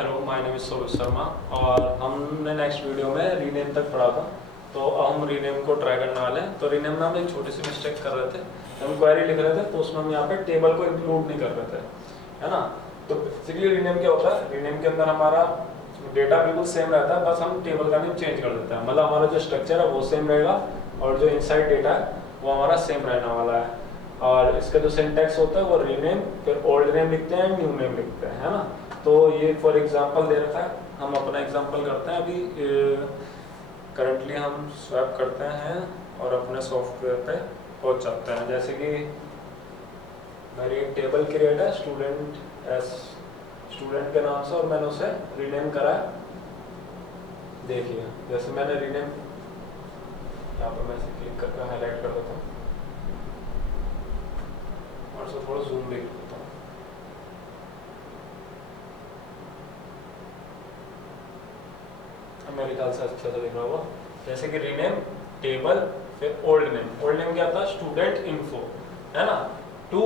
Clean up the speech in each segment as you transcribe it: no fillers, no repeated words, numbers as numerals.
Hello, my name is Saurabh Sharma. और हमने next video में रीनेम तक पढ़ा था, तो अब हम रीनेम को ट्राई करने वाले हैं। तो रीनेम में हम एक छोटी सी मिस्टेक कर रहे थे, हम क्वेरी लिख रहे थे तो उसमें हम यहाँ पे टेबल को इंक्लूड नहीं कर रहे थे, है ना। तो बेसिकली रीनेम क्या होता है, रीनेम के अंदर हमारा डेटा बिल्कुल सेम रहता है, बस हम टेबल का नेम चेंज कर देते हैं। मतलब हमारा जो स्ट्रक्चर है वो सेम रहेगा और जो इनसाइड डेटा है वो हमारा सेम रहने वाला है। और इसका जो सिंटैक्स होता है वो रीनेम, फिर ओल्ड नेम लिखते हैं, न्यू नेम लिखते हैं, है ना। तो ये फॉर एग्जांपल दे रखा है, हम अपना एग्जांपल करते हैं। अभी करंटली हम स्वैप करते हैं और अपने सॉफ्टवेयर पे पहुंच जाते हैं। जैसे कि मेरी एक टेबल क्रिएट है स्टूडेंट के नाम से, और मैंने उसे रीनेम करा है। देखिए जैसे मैंने रीनेम, यहाँ पर मैं इसे क्लिक करके हाईलाइट कर देता हूँ और इसे थोड़ा जूम भी कर देता हूँ। मेरे ख्याल से अच्छा से दिख रहा होगा। जैसे कि रीनेम टेबल, फिर ओल्ड नेम। ओल्ड नेम क्या था, स्टूडेंट इन्फो, है ना, टू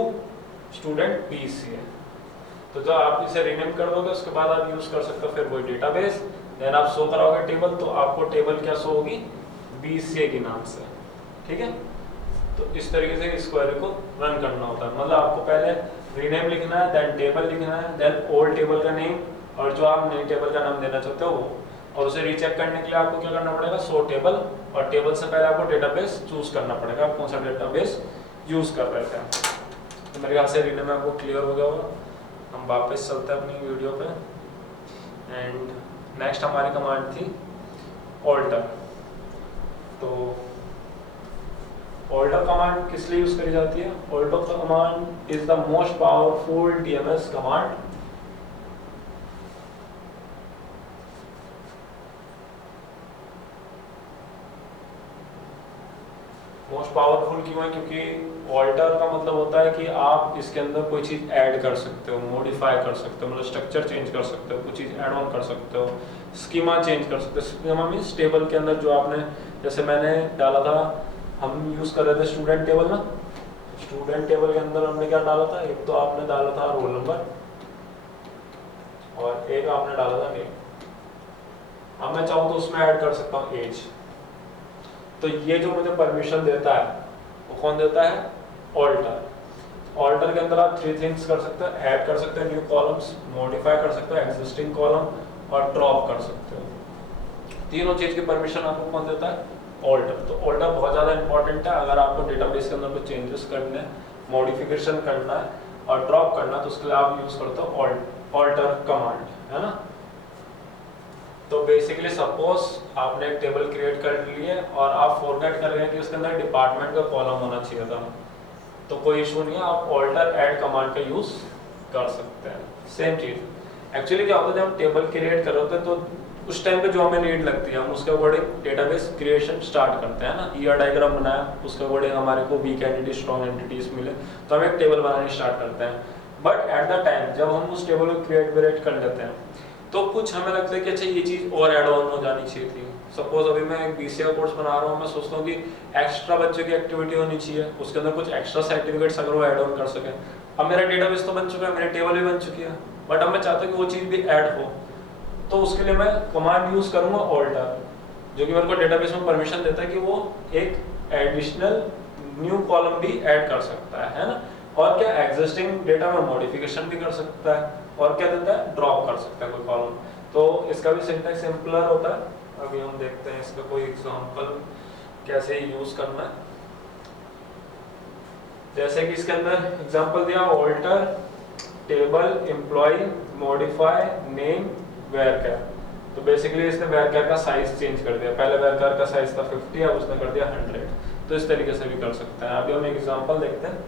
स्टूडेंट बीसीए। तो जब आप इसे रीनेम कर दोगे उसके बाद आप यूज कर सकते हो फिर वही डेटाबेस। देन आप शो कराओगे टेबल, तो आपको टेबल क्या शो होगी, बीसीए के नाम से, ठीक है। तो इस तरीके से इस क्वेरी को रन करना होता है। मतलब आपको पहले रीनेम लिखना है, देन टेबल लिखना है, देन ओल्ड टेबल का नेम और जो आप नई टेबल का नाम देना चाहते हो वो। और उसे रीचेक करने के लिए आपको क्या करना पड़ेगा, शो टेबल, और टेबल से पहले आपको डेटाबेस चूज करना पड़ेगा, आप कौन सा डेटाबेस यूज कर रहे थे। तो मेरे ख्याल से रीनेम आपको क्लियर हो गया होगा। हम वापस चलते हैं अपनी वीडियो पे। एंड नेक्स्ट हमारी कमांड थी ऑल्टर। तो ऑल्टर कमांड किस लिए यूज करी जाती है? Alter command is the most powerful DMS command. Most powerful क्यों है? क्योंकि ऑल्टर का मतलब होता है कि आप इसके अंदर कोई चीज ऐड कर सकते हो, मॉडिफाई कर सकते हो, मतलब स्ट्रक्चर चेंज कर सकते हो, कुछ चीज ऐड ऑन कर सकते हो, स्कीमा चेंज कर सकते हो। स्कीमा मींस टेबल के अंदर जो आपने, जैसे मैंने डाला था, हम यूज कर रहे थे स्टूडेंट टेबल ना। स्टूडेंट टेबल के अंदर हमने क्या डाला था, एक तो आपने डाला था रोल नंबर और एक आपने डाला था नेम। अब मैं चाहूँ तो उसमें ऐड कर सकता हूँ एज। तो ये जो मुझे परमिशन देता है वो कौन देता है, ऑल्टर। ऑल्टर के अंदर आप 3 थिंग्स कर सकते हो, ऐड कर सकते हो न्यू कॉलम्स, मॉडिफाई कर सकते हो एग्जिस्टिंग कॉलम और ड्रॉप कर सकते हो। तीनों चीज की परमिशन आपको कौन देता है, ऑल्टर। तो ऑल्टर बहुत ज्यादा इंपॉर्टेंट है। अगर आपको डेटाबेस के अंदर कुछ चेंजेस करने हैं, मॉडिफिकेशन करना है और ड्रॉप करना है, तो उसके लिए आप यूज करते हो ऑल्टर कमांड, है ना। तो बेसिकली सपोज आपने एक टेबल क्रिएट कर ली है और आप फॉरगेट कर गए कि उसके अंदर डिपार्टमेंट का कॉलम होना चाहिए था, तो कोई इशू नहीं है, आप ऑल्टर ऐड कमांड का यूज कर सकते हैं। सेम चीज एक्चुअली क्या होता है, जब हम टेबल क्रिएट कर रहे होते हैं तो उस टाइम पे जो हमें नीड लगती है हम उसके अकॉर्डिंग डेटाबेस क्रिएशन स्टार्ट करते हैं ना। ईआर डायग्राम बनाया, उसके अकॉर्डिंग हमारे को वीक एंटिटी स्ट्रॉन्ग एंटिटीज मिले तो हम एक टेबल बनानी स्टार्ट करते हैं। बट एट द टाइम जब हम उस टेबल को क्रिएट कर लेते हैं तो कुछ हमें लगता है कि अच्छा ये चीज और ऐड ऑन हो जानी चाहिए थी। सपोज अभी मैं एक बीसीए का कोर्स बना रहा हूँ, मैं सोचता हूँ कि एक्स्ट्रा बच्चों की एक्टिविटी होनी चाहिए, उसके अंदर कुछ एक्स्ट्रा सर्टिफिकेट्स अगर वो ऐड ऑन कर सके। अब मेरा डेटाबेस तो बन चुका है, मेरी टेबल भी बन चुकी है, बट अब मैं चाहता हूँ कि वो चीज भी ऐड हो। तो उसके लिए मैं कमांड यूज करूंगा ऑल्टर, जो कि मेरे को डेटाबेस में परमिशन देता है कि वो एक एडिशनल न्यू कॉलम भी ऐड कर सकता है ना। और क्या, एग्जिस्टिंग डेटा में मॉडिफिकेशन भी कर सकता है, और क्या देता है, ड्रॉप कर सकता है कोई कॉलम। तो इसका भी सिंटैक्स सिंपलर होता है। अभी हम देखते हैं इसका कोई एग्जांपल कैसे यूज करना है। जैसे कि इसके अंदर एग्जांपल दिया, alter table employ modify name varchar. तो बेसिकली इसने वेरकर का साइज चेंज कर दिया, पहले वेरकर का साइज था 50, अब उसने कर दिया 100। तो इस तरीके से भी कर सकते हैं। अभी हम एक एग्जांपल देखते हैं,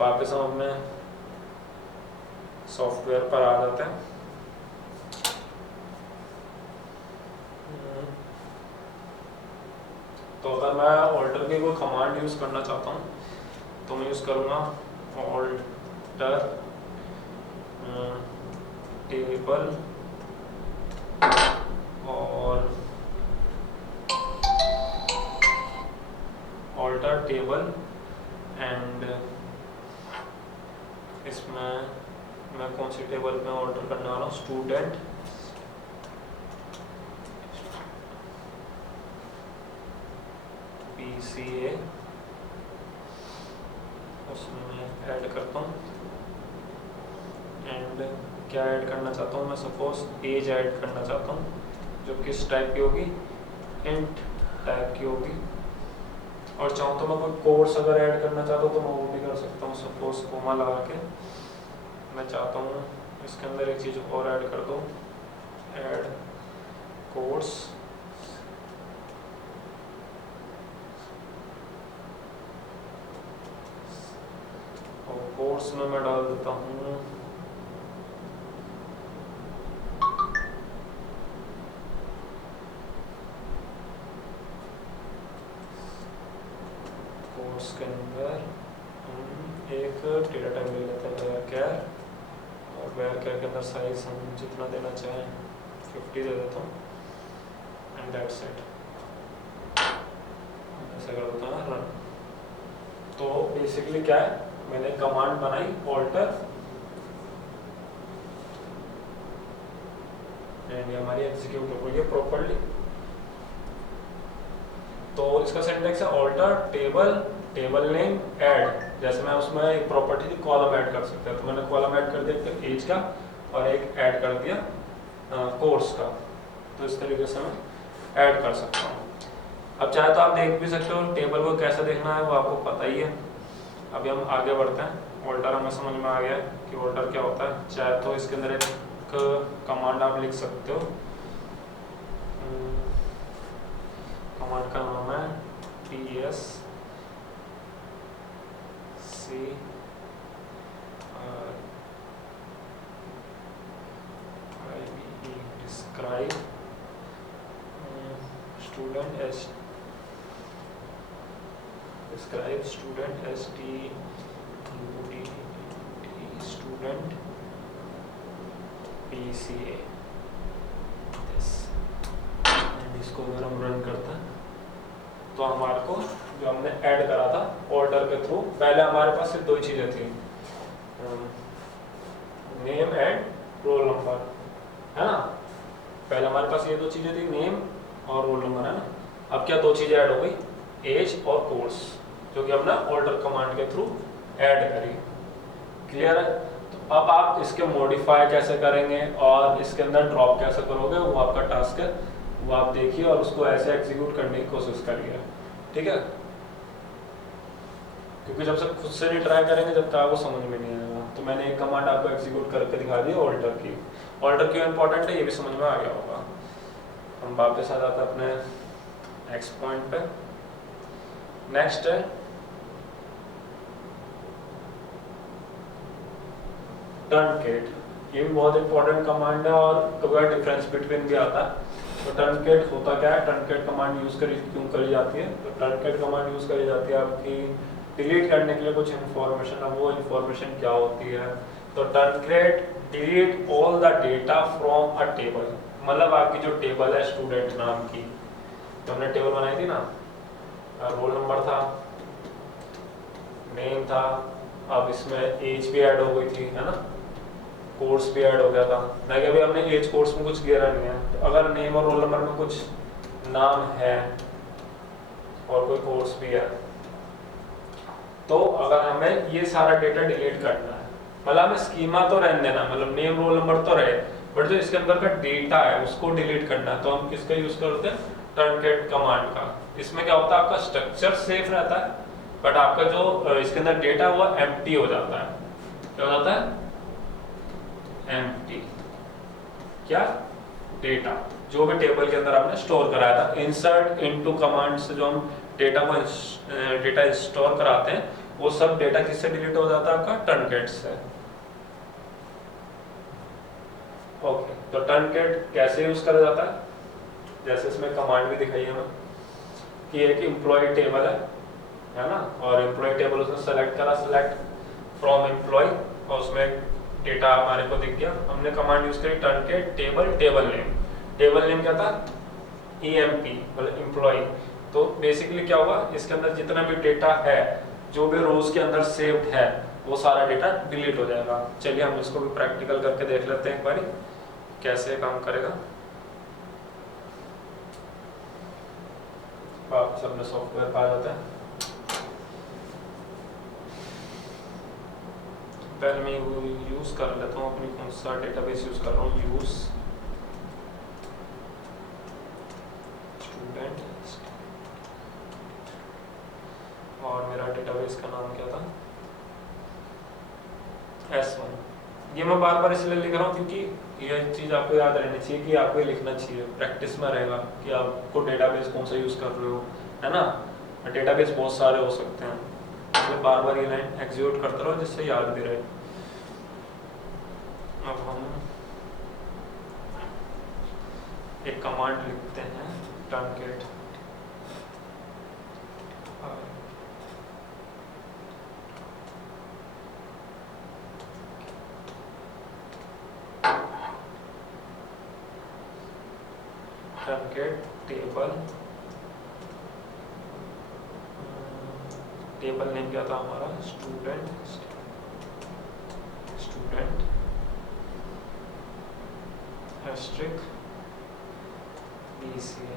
वापस हम अपने सॉफ्टवेयर पर आ जाते हैं। तो अगर मैं ऑल्टर की कोई कमांड यूज करना चाहता हूँ तो मैं यूज करूँगा ऑल्टर टेबल और ऑल्टर टेबल एंड इसमें मैं कौन सी टेबल में ऑल्टर करने वाला हूँ, स्टूडेंट PCA, उसमें मैं ऐड करता हूँ एंड क्या ऐड करना चाहता हूँ मैं, सपोज एज ऐड करना चाहता हूँ जो किस टाइप की होगी, इंट टाइप की होगी। और चाहूँ तो मैं कोई कोर्स अगर ऐड करना चाहता हूँ तो मैं वो भी कर सकता हूँ, सपोज कोमा लगा के मैं चाहता हूँ इसके अंदर एक चीज़ और ऐड कर दूँ, ऐड कोर्स और कोर्स में मैं डाल देता हूँ कोर्स के अंदर हम एक डेटा टाइप ले लेते हैं वेयर कैर, और वेयर कैर के अंदर साइज हम जितना देना चाहें 50 दे देता हूँ एंड दैट्स इट। ऐसा कर देता हूँ रन। तो बेसिकली क्या है, मैंने कमांड बनाई ऑल्टर एंड ये हमारी एग्जीक्यूट हो गई प्रॉपर्ली। तो इसका सिंटैक्स है alter table, table name add. जैसे मैं उसमें एक प्रॉपर्टी थी कॉलम ऐड कर सकता है, तो मैंने कॉलम ऐड कर दिया एज का और एक ऐड कर दिया कोर्स का। तो इस तरीके से मैं ऐड कर सकता हूँ। अब चाहे तो आप देख भी सकते हो टेबल को कैसे देखना है, वो आपको पता ही है। अभी हम आगे बढ़ते हैं। ऑल्टर हमें समझ में आ गया कि ऑल्टर क्या होता है। चाहे तो इसके अंदर एक कमांड आप लिख सकते हो, कमांड का नाम है TSC describe student S, describe student student PCA। इसको अगर हम रन करते हैं तो हमारे को जो हमने ऐड करा था ऑर्डर के थ्रू, पहले हमारे पास सिर्फ दो ही चीजें थी, नेम एंड रोल नंबर, है ना। पहले हमारे पास ये दो चीजें थी, नेम और रोल नंबर, है ना। अब क्या दो चीजें ऐड हो गई, एज और कोर्स, जो कि हमने ऑल्टर कमांड के थ्रू ऐड करी। क्लियर है। तो अब आप इसके मॉडिफाई कैसे करेंगे और इसके अंदर ड्रॉप कैसे करोगे, वो आपका टास्क है, वो आप देखिए और उसको ऐसे एग्जीक्यूट करने की कोशिश करिए, ठीक है। क्योंकि जब से खुद से नहीं ट्राई करेंगे जब तक आपको समझ में नहीं आएगा। तो मैंने एक कमांड आपको एग्जीक्यूट करके दिखा दी ऑल्टर की। ऑल्टर क्यों इंपॉर्टेंट है ये भी समझ में आ गया होगा। हम वापस आ जाते हैं अपने नेक्स्ट पॉइंट पे। नेक्स्ट है टर्नकेट। ये भी बहुत इंपॉर्टेंट कमांड है और कभी डिफरेंस बिटवीन भी आता है। तो टर्नकेट होता क्या है, टर्नकेट कमांड यूज करी क्यों करी जाती है, तो टर्नकेट कमांड यूज करी जाती है आपकी डिलीट करने के लिए कुछ इंफॉर्मेशन। अब वो इंफॉर्मेशन क्या होती है, तो truncate delete all the data from a table. मतलब आपकी जो टेबल है स्टूडेंट नाम की, तो हमने टेबल बनाई थी ना, रोल नंबर था, नेम था, अब इसमें एज भी ऐड हो गई थी, है ना, कोर्स भी ऐड हो गया था। मैं क्या, अभी हमने एज कोर्स में कुछ गिरा नहीं है। तो अगर नेम और रोल नंबर में कुछ नाम है और कोई कोर्स भी है, तो अगर हमें ये सारा डेटा डिलीट करना है, मतलब हमें स्कीमा तो रहने देना, मतलब नेम रोल नंबर तो रहे, बट जो इसके अंदर का डेटा है उसको डिलीट करना है, तो हम किसका यूज करते हैं, टर्नकेट कमांड का। इसमें क्या होता है, आपका स्ट्रक्चर सेफ रहता है, बट आपका जो इसके अंदर डेटा वो एम्प्टी हो जाता है। क्या हो जाता है, एम्प्टी। क्या, डेटा जो भी टेबल के अंदर आपने स्टोर कराया था। इंसर्ट इनटू कमांड से जो हम डेटा को डेटा स्टोर कराते हैं, वो सब डेटा किससे डिलीट हो जाता है, आपका टर्नकेट से। ओके, तो टर्नकेट कैसे यूज करा जाता है, जैसे इसमें कमांड भी दिखाई है हमें कि एक एम्प्लॉय टेबल है ना, और एम्प्लॉय टेबल उसने सेलेक्ट करा, सेलेक्ट फ्रॉम एम्प्लॉय, और उसमें डेटा हमारे को दिख गया। हमने कमांड यूज करी truncate table, table name. Table name क्या था, EMP, मतलब एम्प्लॉय। तो बेसिकली क्या होगा, इसके अंदर जितना भी डेटा है, जो भी रोज के अंदर सेव्ड है, वो सारा डेटा डिलीट हो जाएगा। चलिए हम इसको भी प्रैक्टिकल करके देख लेते हैं एक बारी कैसे काम करेगा। आप सबने सॉफ्टवेयर पा जाते हैं। पहले मैं यूज कर लेता हूँ अपनी कौन सा डेटाबेस यूज कर रहा हूँ, यूज स्टूडेंट, और मेरा डेटाबेस का नाम क्या था, S1। ये मैं बार बार इसलिए लिख रहा हूँ क्योंकि ये चीज़ आपको याद रहनी चाहिए कि आपको ये लिखना चाहिए, प्रैक्टिस में रहेगा कि आपको डेटाबेस कौन सा यूज़ कर रहे हो, है ना। डेटाबेस बहुत सारे हो सकते हैं, इसलिए बार बार ये लाइन एग्जीक्यूट करते रहो जिससे याद भी रहे। अब हम एक कमांड लिखते हैं टर्नकेट, टर्नकेट टेबल नेम क्या था हमारा, स्टूडेंट एस्ट्रिक BCA।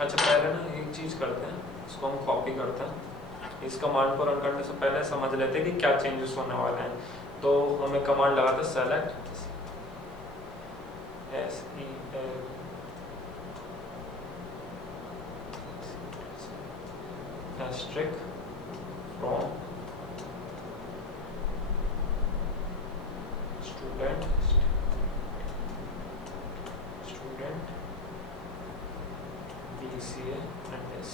अच्छा पहले ना एक चीज करते हैं, इसको हम कॉपी करते हैं। इस कमांड को रन करने से पहले समझ लेते हैं कि क्या चेंजेस होने वाले हैं। तो हमें कमांड लगाते select asterisk from student BCA and S।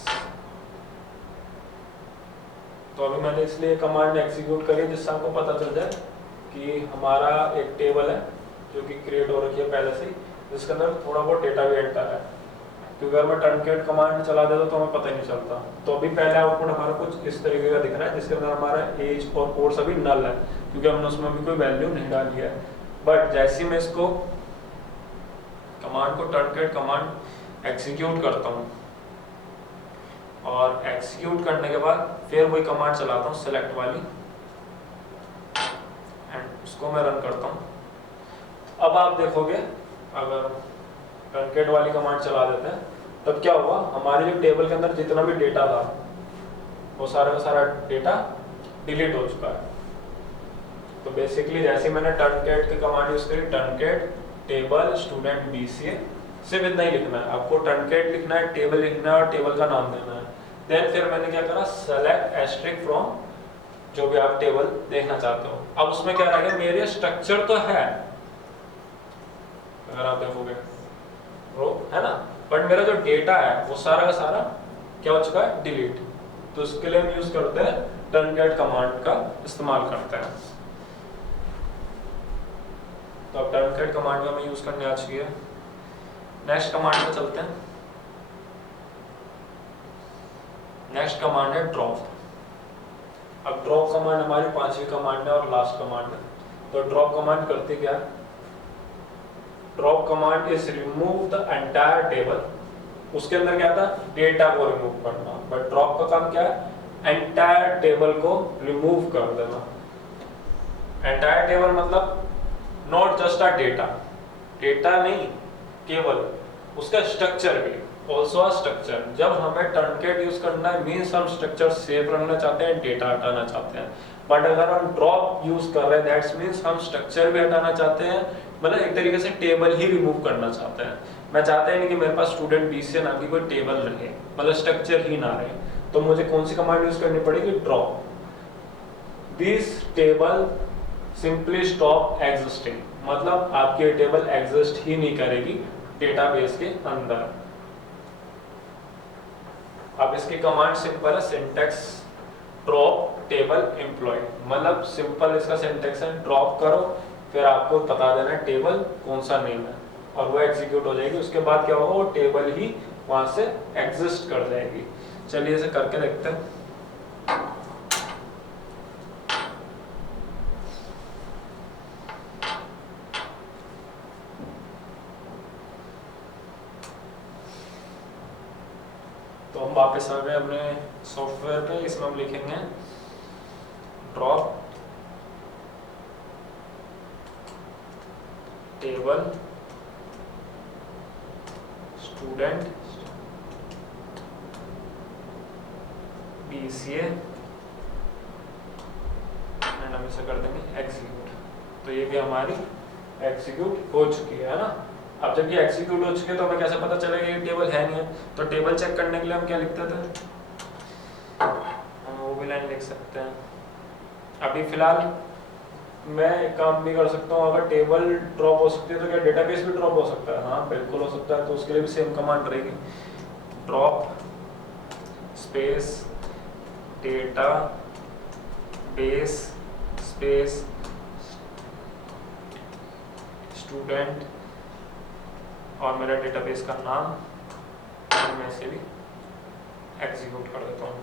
तो अभी मैंने इसलिए कमांड एग्जीक्यूट करी जिससे आपको पता चल जाए कि हमारा एक टेबल है जो कि क्रिएट हो रखी है पहले से ही, जिसके अंदर थोड़ा बहुत डेटा भी एंटर है। क्योंकि अगर मैं टर्नकेट कमांड चला देता तो हमें पता ही नहीं चलता। तो अभी पहले आउटपुट हमारा कुछ इस तरीके का दिख रहा है जिसके अंदर हमारा एज और कोर्स अभी नल है क्योंकि हमने उसमें भी कोई वैल्यू नहीं डाली है। बट जैसे ही मैं इसको कमांड को टर्नकेट कमांड एग्जीक्यूट करता हूँ और एग्जीक्यूट करने के बाद फिर वही कमांड चलाता हूँ सेलेक्ट वाली एंड उसको मैं रन करता हूँ। अब आप देखोगे अगर टर्नकेट वाली कमांड चला देते हैं तब क्या हुआ, हमारे जो टेबल के अंदर जितना भी डेटा था वो सारा का सारा डेटा डिलीट हो चुका है। तो बेसिकली जैसे मैंने टर्नकेट की कमांड यूज करी, टर्नकेट टेबल स्टूडेंट BCA, सिर्फ इतना ही लिखना है आपको, टर्नकेट लिखना है, टेबल लिखना है और टेबल का नाम देना है। देन फिर मैंने क्या करा, सेलेक्ट एस्ट्रिक फ्रॉम जो भी आप टेबल देखना चाहते हो। अब उसमें क्या रहेगा, मेरे स्ट्रक्चर तो है अगर आप देखोगे रो है ना, बट मेरा जो डेटा है वो सारा का सारा क्या हो चुका है, डिलीट। तो उसके लिए हम यूज करते हैं टर्नकेट कमांड का इस्तेमाल करते हैं। तो अब टर्नकेट कमांड का हमें यूज करने आ चुकी है। नेक्स्ट कमांड पे चलते हैं। नेक्स्ट कमांड है ड्रॉप। अब ड्रॉप कमांड हमारी 5वीं कमांड है और लास्ट कमांड है। तो ड्रॉप कमांड करती क्या है, drop command is remove the entire table. उसके अंदर क्या था, डेटा को रिमूव करना, बट ड्रॉप का काम क्या है, एंटायर टेबल को रिमूव कर देना। एंटायर टेबल मतलब not just a data, data नहीं केवल उसका स्ट्रक्चर भी, ऑल्सो अ स्ट्रक्चर। जब हमें टर्नकेट यूज करना है मीन्स हम स्ट्रक्चर सेव रखना चाहते हैं, डेटा हटाना चाहते हैं। बट अगर हम ड्रॉप यूज कर रहे हैं दैट्स मीन्स हम स्ट्रक्चर भी हटाना चाहते हैं, मतलब एक तरीके से टेबल ही रिमूव करना चाहते हैं। मैं चाहता ही नहीं कि मेरे पास स्टूडेंट BCA ना कि कोई टेबल रहे, मतलब स्ट्रक्चर ही ना रहे। तो मुझे कौन सी कमांड यूज करनी पड़ेगी, drop. This table simply stop existing, मतलब आपकी टेबल एग्जिस्ट ही नहीं करेगी डेटाबेस के अंदर। अब इसकी कमांड सिंपल है, सिंटेक्स ड्रॉप टेबल एम्प्लॉय, मतलब सिंपल इसका सिंटेक्स है, ड्रॉप करो फिर आपको बता देना है टेबल कौन सा नेम है और वो एग्जीक्यूट हो जाएगी। उसके बाद क्या होगा, वो टेबल ही वहां से एग्जिस्ट कर जाएगी। चलिए इसे करके देखते हैं। तो हम वापस आ गए अपने सॉफ्टवेयर पे। इसमें हम लिखेंगे drop table student BCA and हम इसे कर देंगे एग्जीक्यूट। तो ये भी हमारी एग्जीक्यूट हो चुकी है ना। अब जब ये एग्जीक्यूट हो चुकी है तो हमें कैसे पता चलेगा ये टेबल है नहीं है? तो टेबल चेक करने के लिए हम क्या लिखते थे, हम वो भी लाइन लिख सकते हैं। अभी फिलहाल मैं एक काम भी कर सकता हूँ, अगर टेबल ड्रॉप हो सकती है तो क्या डेटाबेस भी ड्रॉप हो सकता है? हाँ बिल्कुल हो सकता है। तो उसके लिए भी सेम कमांड रहेगी, drop space data base space student और मेरा डेटाबेस का नाम, मैं इसे भी एग्जीक्यूट कर देता हूँ।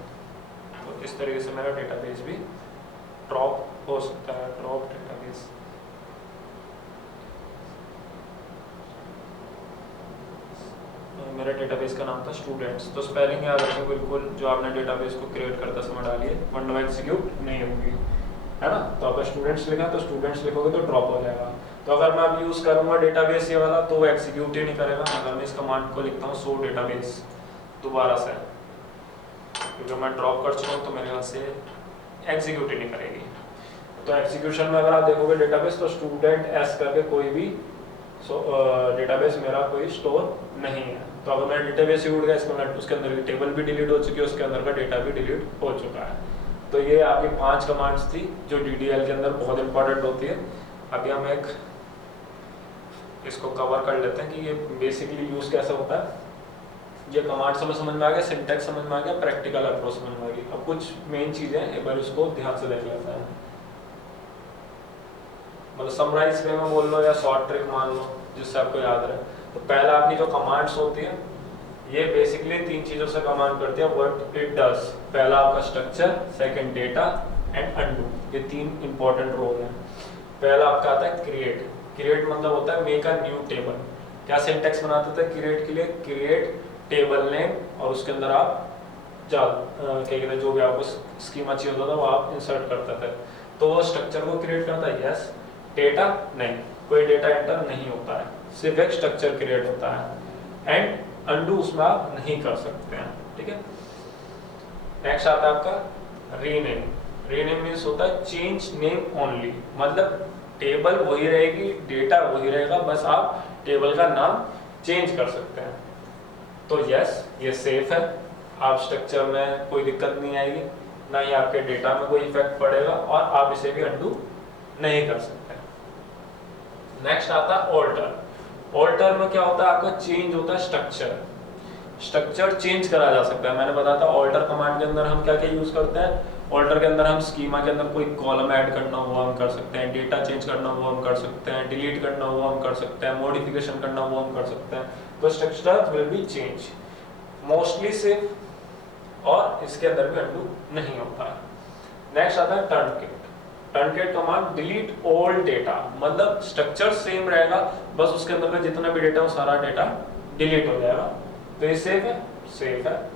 तो इस तरीके से मेरा डेटाबेस भी ड्रॉप हो सकता है, ड्रॉप डेटाबेस। मेरा डेटाबेस का नाम था स्टूडेंट्स। तो स्पेलिंग याद रखो बिल्कुल, जो आपने डेटाबेस को क्रिएट करता समय डालिए, वरना एग्जीक्यूट नहीं होगी, है ना। तो अगर स्टूडेंट्स लिखा तो स्टूडेंट्स लिखोगे तो ड्रॉप हो जाएगा। तो अगर मैं अब यूज़ करूँगा डेटाबेस ये वाला तो वो एग्जीक्यूट ही नहीं करेगा। अगर मैं इस कमांड को लिखता हूँ सो डेटाबेस दोबारा से, क्योंकि मैं ड्रॉप कर चुका हूँ तो मेरे यहाँ से एग्जीक्यूट ही नहीं करेगी। तो एग्जीक्यूशन में अगर आप देखोगे डेटाबेस तो स्टूडेंट एस करके कोई भी डेटाबेस मेरा कोई स्टोर नहीं है। तो अगर मेरा डेटाबेस ही उड़ गया, इसमें उसके अंदर की टेबल भी डिलीट हो चुकी है, उसके अंदर का डेटा भी डिलीट हो चुका है। तो ये आपकी 5 कमांड्स थी जो DDL के अंदर बहुत इंपॉर्टेंट होती है। अभी हम एक इसको कवर कर लेते हैं कि ये बेसिकली यूज कैसे होता है। ये कमांड समझ में आ गया, सिंटैक्स समझ में आ गया, प्रैक्टिकल अप्रोच समझ में आ गई। अब कुछ मेन चीजें एक बार इसको ध्यान से देख लेते हैं। मतलब समराइज वे में बोल लो या शॉर्ट ट्रिक मान लो जिससे आपको याद रहे। तो पहला आपकी जो कमांड्स होती है ये बेसिकली 3 चीजों से कमांड करती है, व्हाट इट डज। पहला आपका structure, second data and undo. ये 3 इंपॉर्टेंट रोल हैं। पहला आपका आता है क्रिएट। क्रिएट मतलब होता है मेक अ न्यू टेबल। क्या सिंटैक्स बनाते थे क्रिएट के लिए? क्रिएट टेबल नेम और उसके अंदर आप क्या कहते हैं जो भी आपको स्कीमा चाहिए होता था वो आप इंसर्ट करते थे। तो वो स्ट्रक्चर को क्रिएट करता है, यस। डेटा नहीं, कोई डेटा एंटर नहीं होता है, सिर्फ एक स्ट्रक्चर क्रिएट होता है। एंड अनडू उसमें आप नहीं कर सकते हैं, ठीक है। नेक्स्ट आता है आपका रीनेम। रीनेम मीन्स होता है चेंज नेम ओनली, मतलब टेबल वही रहेगी, डेटा वही रहेगा, बस आप टेबल का नाम चेंज कर सकते हैं। तो यस, ये सेफ है, आप स्ट्रक्चर में कोई दिक्कत नहीं आएगी, ना ही आपके डेटा में कोई इफेक्ट पड़ेगा, और आप इसे भी अनडू नहीं कर सकते। नेक्स्ट आता है ऑल्टर। ऑल्टर में क्या होता है, आपका चेंज होता है स्ट्रक्चर। स्ट्रक्चर चेंज करा जा सकता है। मैंने बताया था ऑल्टर कमांड के अंदर हम क्या क्या यूज करते हैं। ऑल्टर के अंदर हम स्कीमा के अंदर कोई कॉलम ऐड करना हुआ हम कर सकते हैं, डेटा चेंज करना हुआ हम कर सकते हैं, डिलीट करना हुआ हम कर सकते हैं, मॉडिफिकेशन करना हुआ हम कर सकते हैं। तो structure will be change mostly safe, और इसके अंदर भी अनडू नहीं होता है। नेक्स्ट आता है टर्नकेट। टर्नकेट कमांड डिलीट ऑल डेटा, मतलब स्ट्रक्चर सेम रहेगा, बस उसके अंदर का जितना भी डेटा वो सारा डेटा डिलीट हो जाएगा। तो ये सेफ है, सेफ है।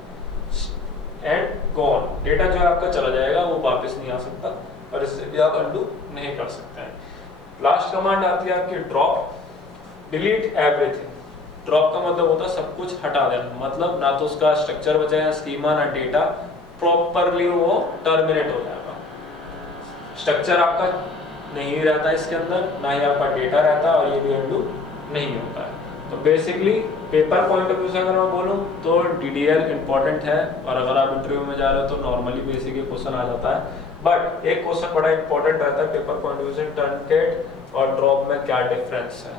एंड गॉन, डेटा जो है आपका चला जाएगा, वो वापस नहीं आ सकता, और इससे भी आप अनडू नहीं कर सकते हैं। लास्ट कमांड आती है आपकी ड्रॉप। Delete everything. ड्रॉप का मतलब होता है सब कुछ हटा देना, मतलब ना तो उसका स्ट्रक्चर बचेगा, स्कीमा, ना डेटा, प्रॉपरली वो टर्मिनेट हो जाएगा। स्ट्रक्चर आपका नहीं रहता इसके अंदर, ना ही आपका डेटा रहता, और ये भी अनडू नहीं होता है। तो basically paper point of view से अगर मैं बोलूँ तो DDL इंपॉर्टेंट है, और अगर आप इंटरव्यू में जा रहे हो तो नॉर्मली बेसिक क्वेश्चन आ जाता है। बट एक क्वेश्चन बड़ा इंपॉर्टेंट रहता है पेपर पॉइंट ऑफ व्यू से, टर्नकेट और ड्रॉप में क्या डिफरेंस है।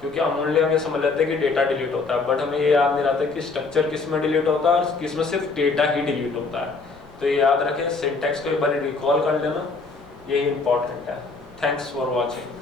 क्योंकि अमूल्य हम ये समझ लेते हैं कि डेटा डिलीट होता है, बट हमें ये याद नहीं रहता कि स्ट्रक्चर किस में डिलीट होता है और किस में सिर्फ डेटा ही डिलीट होता है। तो ये याद रखें, सिंटैक्स को एक बार रिकॉल कर लेना, यही इंपॉर्टेंट है। Thanks for watching.